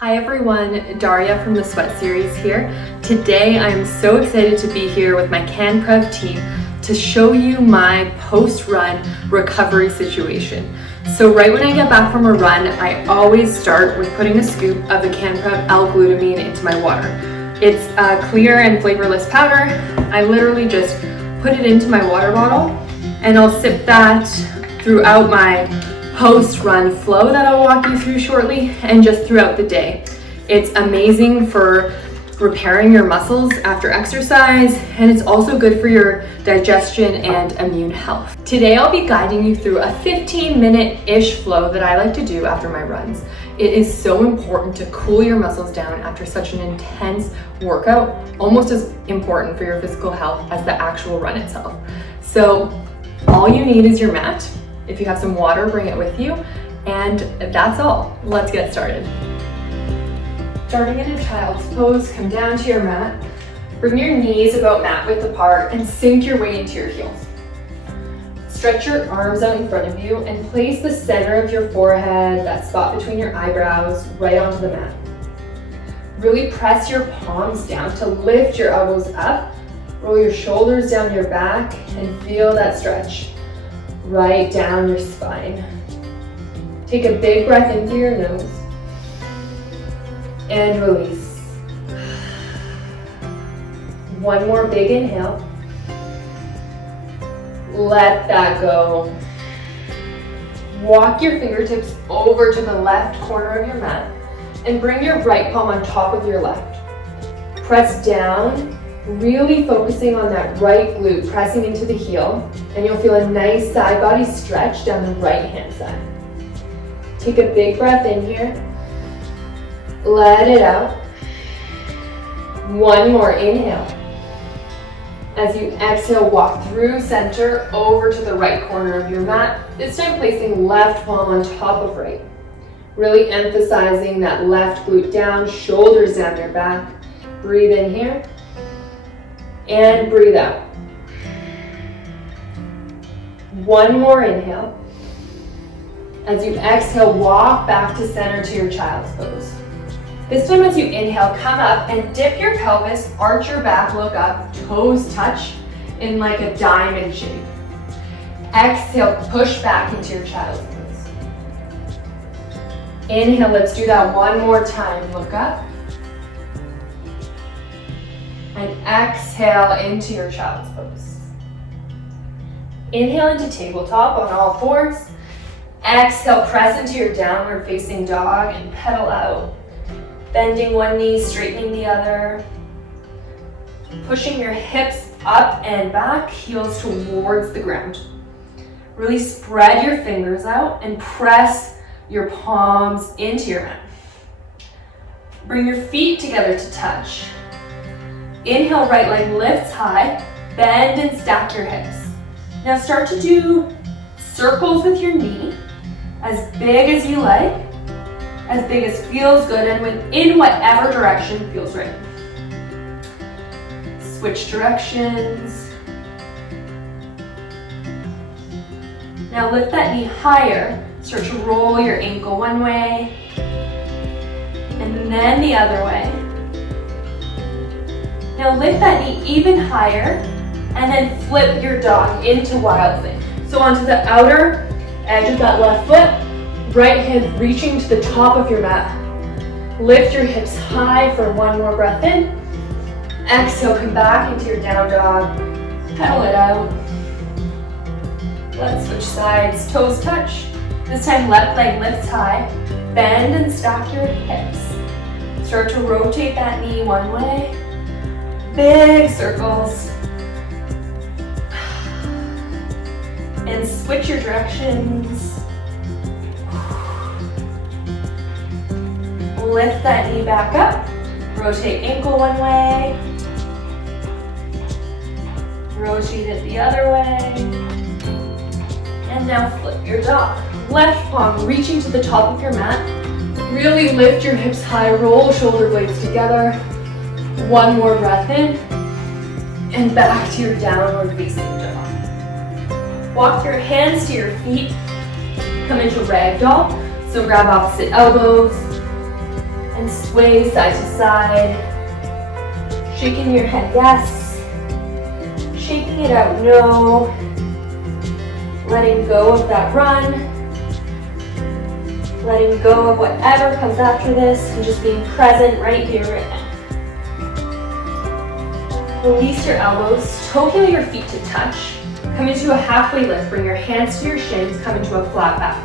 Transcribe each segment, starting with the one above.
Hi everyone, Daria from the Sweat Series here. Today I'm so excited to be here with my CanPrev team to show you my post-run recovery situation. So right when I get back from a run, I always start with putting a scoop of the CanPrev L-Glutamine into my water. It's a clear and flavorless powder. I literally just put it into my water bottle and I'll sip that throughout my post-run flow that I'll walk you through shortly and just throughout the day. It's amazing for repairing your muscles after exercise, and it's also good for your digestion and immune health. Today I'll be guiding you through a 15-minute-ish flow that I like to do after my runs. It is so important to cool your muscles down after such an intense workout, almost as important for your physical health as the actual run itself. So all you need is your mat. If you have some water, bring it with you. And that's all. Let's get started. Starting in a child's pose, come down to your mat. Bring your knees about mat width apart and sink your weight into your heels. Stretch your arms out in front of you and place the center of your forehead, that spot between your eyebrows, right onto the mat. Really press your palms down to lift your elbows up. Roll your shoulders down your back and feel that stretch right down your spine. Take a big breath in through your nose and release. One more big inhale. Let that go. Walk your fingertips over to the left corner of your mat and bring your right palm on top of your left. Press down, really focusing on that right glute, pressing into the heel, and you'll feel a nice side body stretch down the right hand side. Take a big breath in here. Let it out. One more inhale. As you exhale, walk through center over to the right corner of your mat, this time placing left palm on top of right. Really emphasizing that left glute down, shoulders down your back. Breathe in here. And breathe out. One more inhale. As you exhale, walk back to center to your child's pose. This time as you inhale, come up and dip your pelvis, arch your back, look up, toes touch in like a diamond shape. Exhale, push back into your child's pose. Inhale, let's do that one more time. Look up. And exhale into your child's pose. Inhale into tabletop on all fours. Exhale, press into your downward facing dog and pedal out. Bending one knee, straightening the other. Pushing your hips up and back, heels towards the ground. Really spread your fingers out and press your palms into your mat. Bring your feet together to touch. Inhale, right leg lifts high, bend and stack your hips. Now start to do circles with your knee, as big as you like, as big as feels good, and in whatever direction feels right. Switch directions. Now lift that knee higher, start to roll your ankle one way, and then the other way. Now lift that knee even higher and then flip your dog into wild thing. So onto the outer edge of that left foot, right hand reaching to the top of your mat. Lift your hips high for one more breath in. Exhale, come back into your down dog. Pedal it out. Let's switch sides, toes touch. This time left leg lifts high. Bend and stack your hips. Start to rotate that knee one way. Big circles. And switch your directions. Lift that knee back up. Rotate ankle one way. Rotate it the other way. And now flip your dog. Left palm reaching to the top of your mat. Really lift your hips high, roll shoulder blades together. One more breath in, and back to your downward facing dog. Walk your hands to your feet, come into ragdoll. So grab opposite elbows, And sway side to side. Shaking your head, yes. Shaking it out, no. Letting go of that run. Letting go of whatever comes after this and just being present right here, right now. Release your elbows, toe heel your feet to touch. Come into a halfway lift, bring your hands to your shins, come into a flat back.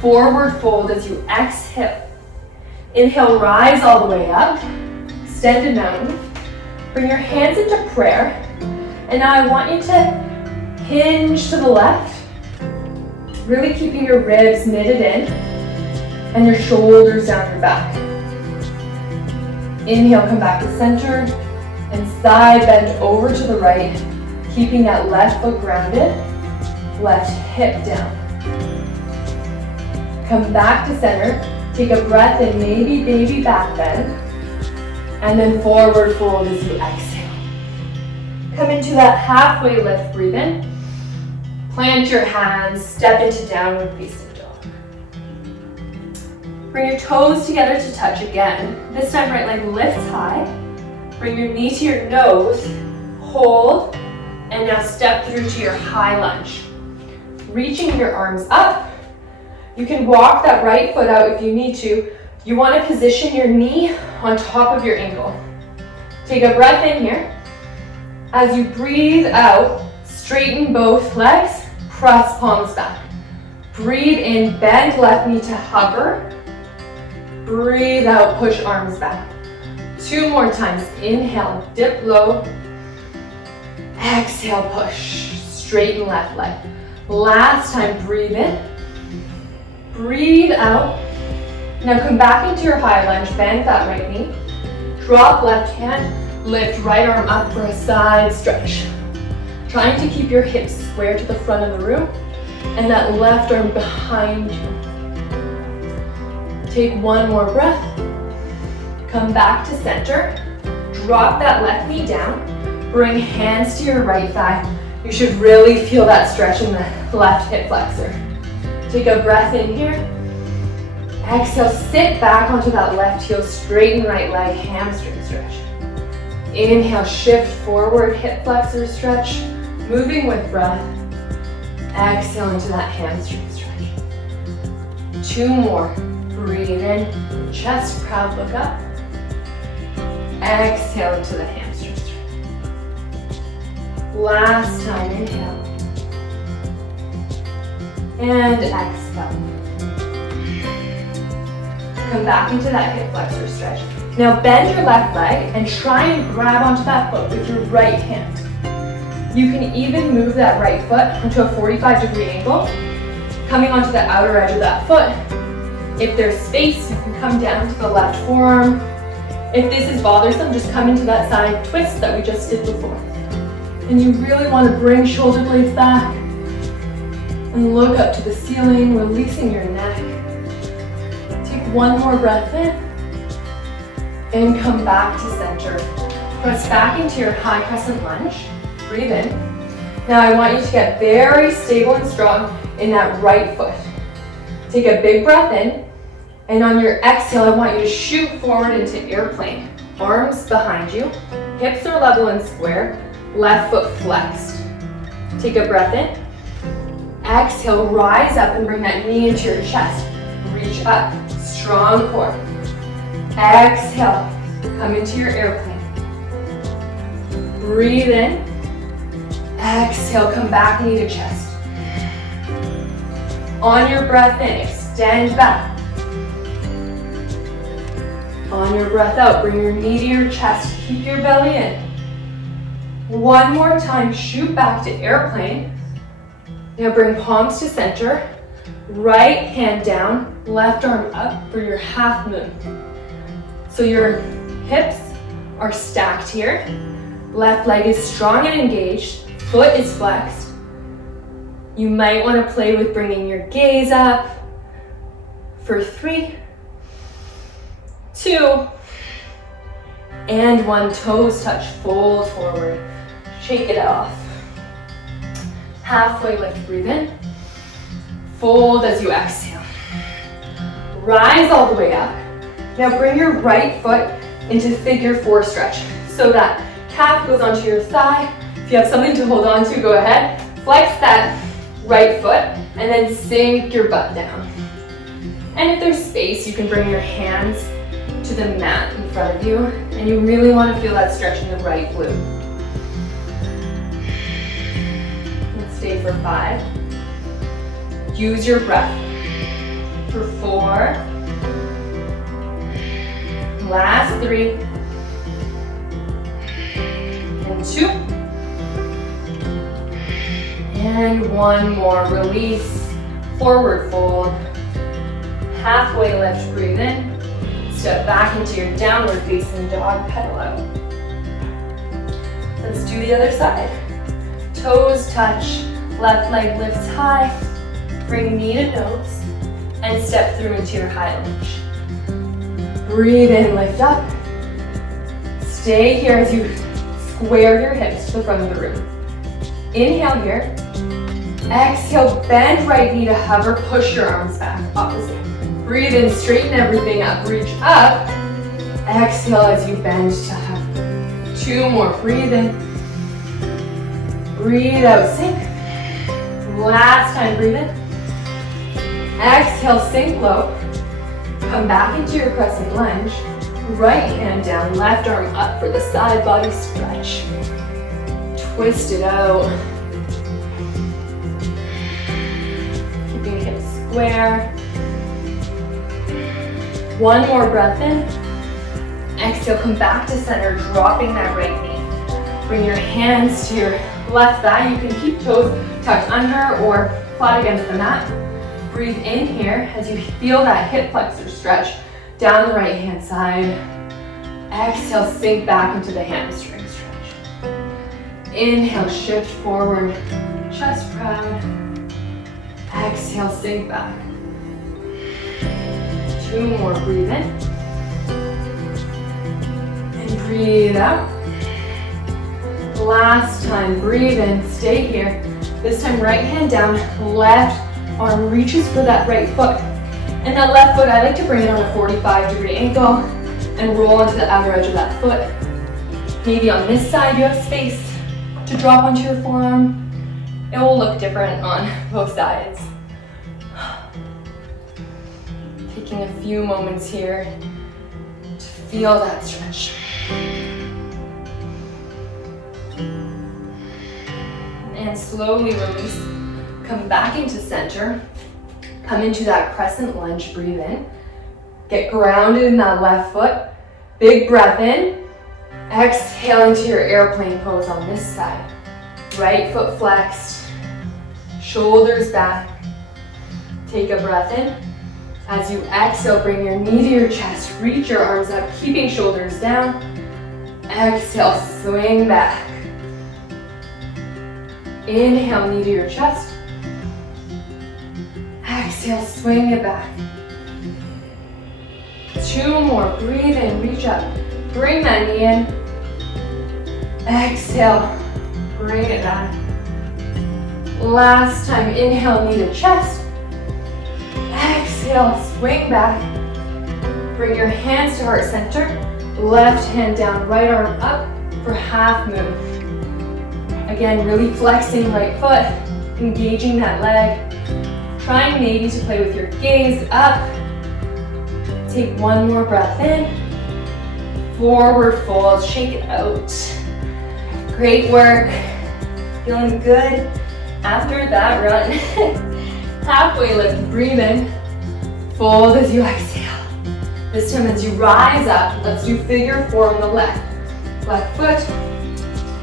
Forward fold as you exhale. Inhale, rise all the way up, extended mountain. Bring your hands into prayer. And now I want you to hinge to the left, really keeping your ribs knitted in and your shoulders down your back. Inhale, come back to center and side bend over to the right, keeping that left foot grounded, left hip down. Come back to center, take a breath in, maybe baby back bend, and then forward fold as you exhale. Come into that halfway lift, breathe in. Plant your hands, step into downward facing dog. Bring your toes together to touch again. This time right leg lifts high. Bring your knee to your nose, hold, and now step through to your high lunge. Reaching your arms up. You can walk that right foot out if you need to. You want to position your knee on top of your ankle. Take a breath in here. As you breathe out, straighten both legs, press palms back. Breathe in, bend left knee to hover. Breathe out, push arms back. 2 more times. Inhale, dip low. Exhale, push. Straighten left leg. Last time, breathe in. Breathe out. Now come back into your high lunge, bend that right knee. Drop left hand, lift right arm up for a side stretch. Trying to keep your hips square to the front of the room and that left arm behind you. Take 1 more breath. Come back to center. Drop that left knee down. Bring hands to your right thigh. You should really feel that stretch in the left hip flexor. Take a breath in here. Exhale, sit back onto that left heel, straighten right leg, hamstring stretch. Inhale, shift forward, hip flexor stretch, moving with breath. Exhale into that hamstring stretch. 2 more. Breathe in, chest proud, look up. Exhale into the hamstring stretch. Last time, inhale. And exhale. Come back into that hip flexor stretch. Now bend your left leg and try and grab onto that foot with your right hand. You can even move that right foot onto a 45-degree angle, coming onto the outer edge of that foot. If there's space, you can come down to the left forearm. If this is bothersome, just come into that side twist that we just did before. And you really want to bring shoulder blades back and look up to the ceiling, releasing your neck. Take 1 more breath in and come back to center. Press back into your high crescent lunge. Breathe in. Now I want you to get very stable and strong in that right foot. Take a big breath in, and on your exhale, I want you to shoot forward into airplane. Arms behind you, hips are level and square, left foot flexed. Take a breath in. Exhale, rise up and bring that knee into your chest. Reach up, strong core. Exhale, come into your airplane. Breathe in. Exhale, come back, knee to chest. On your breath in, extend back. On your breath out, bring your knee to your chest, keep your belly in. 1 more time, shoot back to airplane. Now bring palms to center, right hand down, left arm up for your half moon. So your hips are stacked here, left leg is strong and engaged, foot is flexed. You might want to play with bringing your gaze up for 3, 2, and 1. Toes touch, fold forward, shake it off. Halfway lift, breathe in. Fold as you exhale. Rise all the way up. Now bring your right foot into figure 4 stretch. So that calf goes onto your thigh. If you have something to hold on to, go ahead. Flex that right foot and then sink your butt down. And if there's space, you can bring your hands to the mat in front of you, and you really want to feel that stretch in the right glute. Let's stay for 5. Use your breath. For 4. Last 3. And 2. And 1 more. Release. Forward fold. Halfway lift. Breathe in. Step back into your downward facing dog, pedal out. Let's do the other side. Toes touch, left leg lifts high, bring knee to nose, and step through into your high lunge. Breathe in, lift up. Stay here as you square your hips to the front of the room. Inhale here. Exhale, bend right knee to hover, push your arms back, opposite. Breathe in, straighten everything up, reach up. Exhale as you bend to hover. 2 more, breathe in. Breathe out, sink. Last time, breathe in. Exhale, sink low. Come back into your crescent lunge. Right hand down, left arm up for the side body stretch. Twist it out. Keeping hips square. 1 more breath in. Exhale, come back to center, dropping that right knee. Bring your hands to your left thigh. You can keep toes tucked under or flat against the mat. Breathe in here as you feel that hip flexor stretch down the right hand side. Exhale, sink back into the hamstring stretch. Inhale, shift forward, chest proud. Exhale, sink back. 2 more, breathe in. And breathe out. Last time, breathe in, stay here. This time, right hand down, left arm reaches for that right foot. And that left foot, I like to bring it on a 45-degree angle and roll onto the outer edge of that foot. Maybe on this side, you have space to drop onto your forearm. It will look different on both sides. Taking a few moments here to feel that stretch. And slowly release. Come back into center. Come into that crescent lunge, breathe in. Get grounded in that left foot. Big breath in. Exhale into your airplane pose on this side. Right foot flexed. Shoulders back. Take a breath in. As you exhale, bring your knee to your chest. Reach your arms up, keeping shoulders down. Exhale, swing back. Inhale, knee to your chest. Exhale, swing it back. 2 more, breathe in, reach up. Bring that knee in. Exhale, bring it back. Last time, inhale, knee to chest. Exhale, swing back. Bring your hands to heart center. Left hand down, right arm up for half moon. Again, really flexing right foot, engaging that leg. Trying maybe to play with your gaze up. Take 1 more breath in. Forward fold, shake it out. Great work. Feeling good after that run. Halfway lift, breathe in. Fold as you exhale. This time as you rise up, let's do figure 4 on the left. Left foot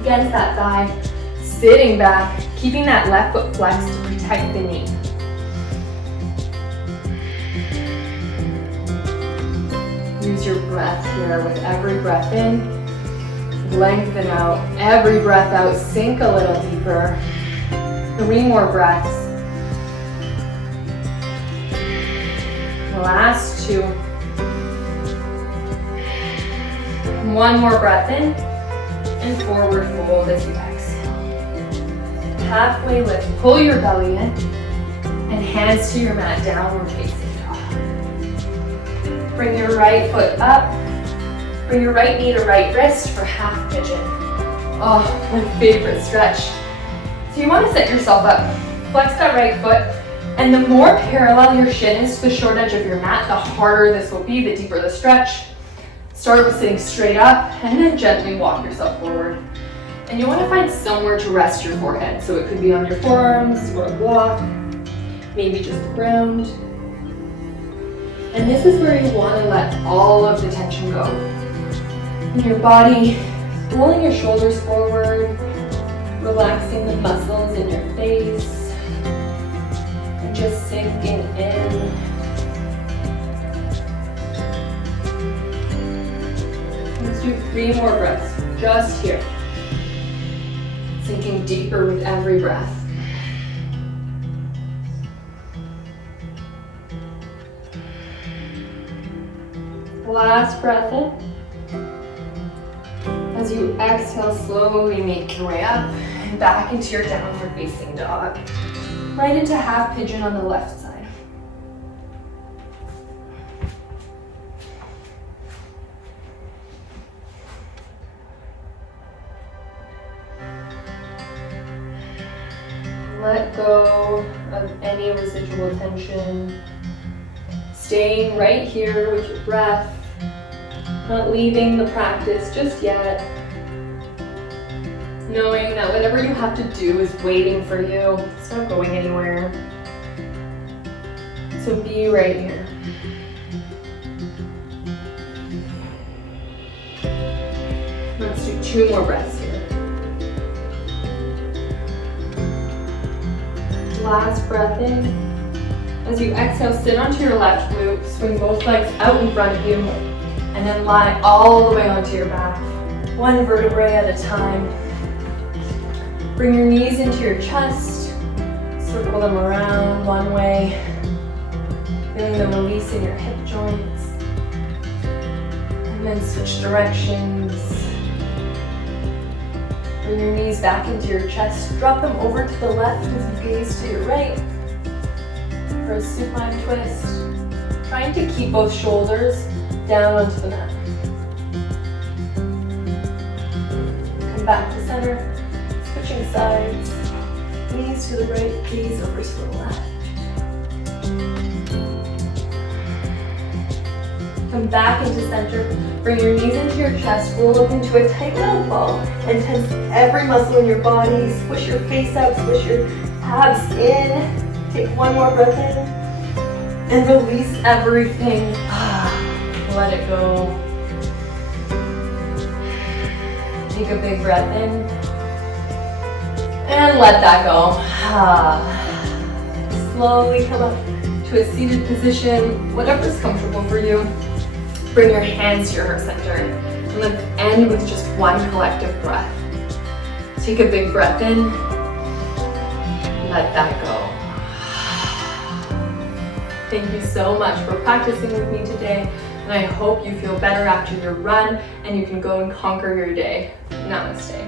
against that thigh, sitting back, keeping that left foot flexed to protect the knee. Use your breath here with every breath in. Lengthen out. Every breath out, sink a little deeper. 3 more breaths. Last 2. 1 more breath in. And forward fold as you exhale. Halfway lift. Pull your belly in. And hands to your mat, downward facing dog. Bring your right foot up. Bring your right knee to right wrist for half pigeon. Oh, my favorite stretch. So you want to set yourself up. Flex that right foot. And the more parallel your shin is to the short edge of your mat, the harder this will be, the deeper the stretch. Start with sitting straight up and then gently walk yourself forward. And you want to find somewhere to rest your forehead. So it could be on your forearms or a block, maybe just the ground. And this is where you want to let all of the tension go. In your body, rolling your shoulders forward, relaxing the muscles in your face, and just sinking in. Let's do 3 more breaths, just here. Sinking deeper with every breath. Last breath in. As you exhale, slowly make your way up and back into your downward facing dog. Right into half pigeon on the left side. Let go of any residual tension. Staying right here with your breath. Not leaving the practice just yet. Knowing that whatever you have to do is waiting for you. It's not going anywhere. So be right here. Let's do 2 more breaths here. Last breath in. As you exhale, sit onto your left glute, swing both legs out in front of you, and then lie all the way onto your back, 1 vertebrae at a time. Bring your knees into your chest, circle them around one way, feeling the release in your hip joints, and then switch directions. Bring your knees back into your chest, drop them over to the left as you gaze to your right for a supine twist. Trying to keep both shoulders down onto the mat. Come back to center, switching sides, knees to the right, gaze over to the left. Come back into center, bring your knees into your chest, roll up into a tight little ball, and tense every muscle in your body, squish your face out, squish your abs in. Take 1 more breath in, and release everything. Let it go. Take a big breath in and let that go. Slowly come up to a seated position, whatever's comfortable for you. Bring your hands to your heart center and let's end with just 1 collective breath. Take a big breath in, let that go. Thank you so much for practicing with me today. And I hope you feel better after your run and you can go and conquer your day. Namaste.